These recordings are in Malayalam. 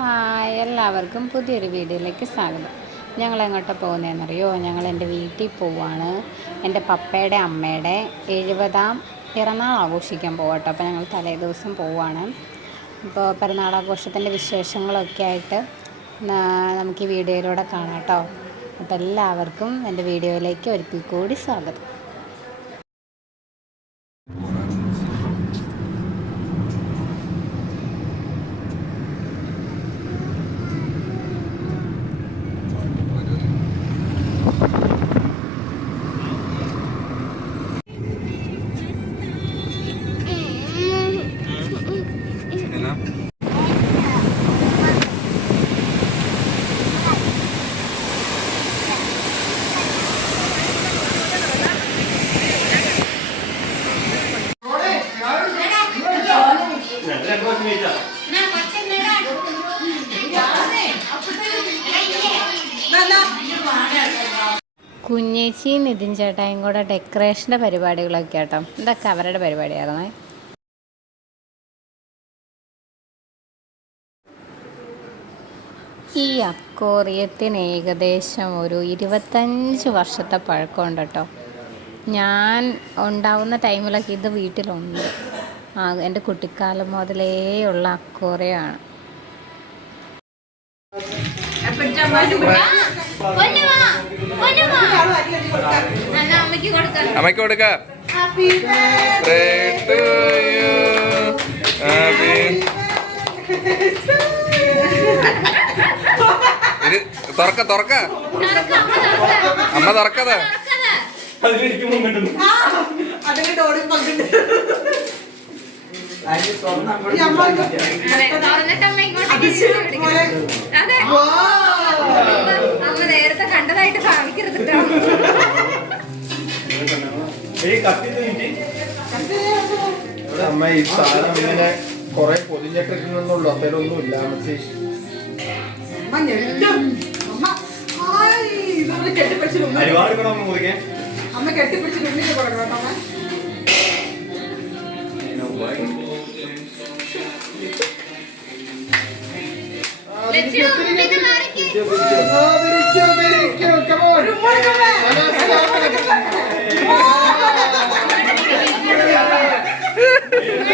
ഹായ് എല്ലാവർക്കും പുതിയൊരു വീഡിയോയിലേക്ക് സ്വാഗതം. ഞങ്ങൾ എങ്ങോട്ട് പോകുന്നതെന്നറിയോ ഞങ്ങൾ എന്റെ വീട്ടിൽ പോവാണ്. എന്റെ പപ്പയുടെ അമ്മയുടെ എഴുപതാം പിറന്നാൾ ആഘോഷിക്കാൻ പോകട്ടോ അപ്പോൾ ഞങ്ങൾ തലേ ദിവസം പോവാണ്. അപ്പോൾ പിറന്നാളാഘോഷത്തിന്റെ വിശേഷങ്ങളൊക്കെ ആയിട്ട് നമുക്ക് ഈ വീഡിയോയിലൂടെ കാണാട്ടോ അപ്പോൾ എല്ലാവർക്കും എന്റെ വീഡിയോയിലേക്ക് ഒരിക്കൽ കൂടി സ്വാഗതം. കുഞ്ഞേച്ചി നിതിൻ ചേട്ടായും കൂടെ ഡെക്കറേഷന്റെ പരിപാടികളൊക്കെ കേട്ടോ ഇതൊക്കെ അവരുടെ പരിപാടിയായിരുന്നേ. ഈ അക്കോറിയത്തിന് ഏകദേശം ഒരു ഇരുപത്തഞ്ച് വർഷത്തെ പഴക്കമുണ്ട് കേട്ടോ. ഞാൻ ഉണ്ടാവുന്ന ടൈമിലൊക്കെ ഇത് വീട്ടിലുണ്ട്. ആ എന്റെ കുട്ടിക്കാലം മുതലേ ഉള്ള അക്കോറിയമാണ് അമ്മയ്ക്ക് കൊടുക്ക. Birthday to you. Happy- ഇത് തുറക്ക തുറക്ക. അമ്മ തുറക്കത്. അമ്മ നേരത്തെ കണ്ടതായിട്ട് ഭാവിക്കരുത് കേട്ടോ അമ്മ ഈ സാധനം ഇങ്ങനെ കുറെ പൊതിഞ്ഞിട്ടിരിക്കുന്നുള്ളൂ അത്തരൊന്നുമില്ല അമ്മച്ചി അമ്മ കെട്ടിപ്പിടിച്ച് ഉണ്ണിക്ക് കൊടുക്കണം അമ്മ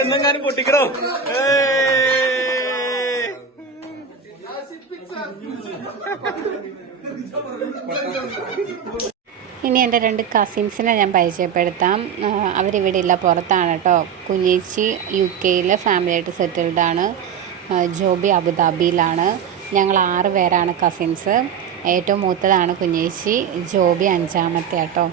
എന്നെങ്ങാനും പൊട്ടിക്കണോ ഇനി എന്റെ രണ്ട് കസിൻസിനെ ഞാൻ പരിചയപ്പെടുത്താം. അവരിവിടെ ഇല്ല പുറത്താണ് കേട്ടോ. കുഞ്ഞേച്ചി യു കെയിൽ ഫാമിലിയായിട്ട് സെറ്റിൽഡാണ് ജോബി അബുദാബിയിലാണ്. ഞങ്ങൾ ആറ് പേരാണ് കസിൻസ്. ഏറ്റവും മൂത്തതാണ് കുഞ്ഞേച്ചി ജോബി അഞ്ചാമത്തെ കേട്ടോ.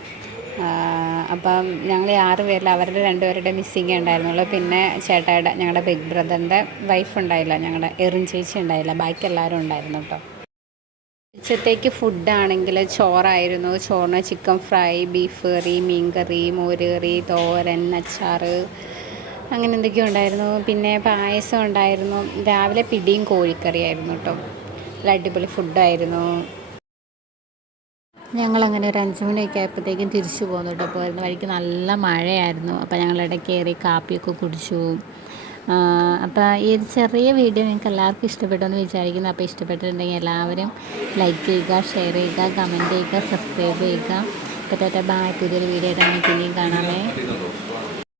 അപ്പം ഞങ്ങൾ ആറ് പേരിൽ അവരുടെ രണ്ടുപേരുടെ മിസ്സിങ് ഉണ്ടായിരുന്നുള്ളൂ. പിന്നെ ചേട്ടായുടെ ഞങ്ങളുടെ ബിഗ് ബ്രദറിന്റെ വൈഫ് ഉണ്ടായില്ല. ഞങ്ങളുടെ എറിൻ ചേച്ചി ഉണ്ടായില്ല. ബാക്കി എല്ലാവരും ഉണ്ടായിരുന്നു കേട്ടോ. ഉച്ചത്തേക്ക് ഫുഡാണെങ്കിൽ ചോറായിരുന്നു. ചോറിന് ചിക്കൻ ഫ്രൈ ബീഫ് കറി മീൻ കറി മോര് കറി തോരൻ അച്ചാർ അങ്ങനെ എന്തൊക്കെയോ ഉണ്ടായിരുന്നു. പിന്നെ പായസം ഉണ്ടായിരുന്നു. രാവിലെ പിടിയും കോഴിക്കറിയായിരുന്നു കേട്ടോ. നല്ല അടിപൊളി ഫുഡായിരുന്നു. ഞങ്ങളങ്ങനെ ഒരു അഞ്ച് മണിയൊക്കെ ആയപ്പോഴത്തേക്കും തിരിച്ചു പോന്നു കേട്ടോ. പോരുന്ന വഴിക്ക് നല്ല മഴയായിരുന്നു. അപ്പോൾ ഞങ്ങൾ ഇടയ്ക്ക് കയറി കാപ്പിയൊക്കെ കുടിച്ചു. അപ്പോൾ ഈ ഒരു ചെറിയ വീഡിയോ നിങ്ങൾക്ക് എല്ലാവർക്കും ഇഷ്ടപ്പെട്ടെന്ന് വിചാരിക്കുന്നു. അപ്പോൾ ഇഷ്ടപ്പെട്ടിട്ടുണ്ടെങ്കിൽ എല്ലാവരും ലൈക്ക് ചെയ്യുക ഷെയർ ചെയ്യുക കമന്റ് ചെയ്യുക സബ്സ്ക്രൈബ് ചെയ്യുക. അപ്പോൾ ടാറ്റ ബായ് വീഡിയോ ആയിട്ട് നമുക്ക് ഇനിയും കാണാമേ.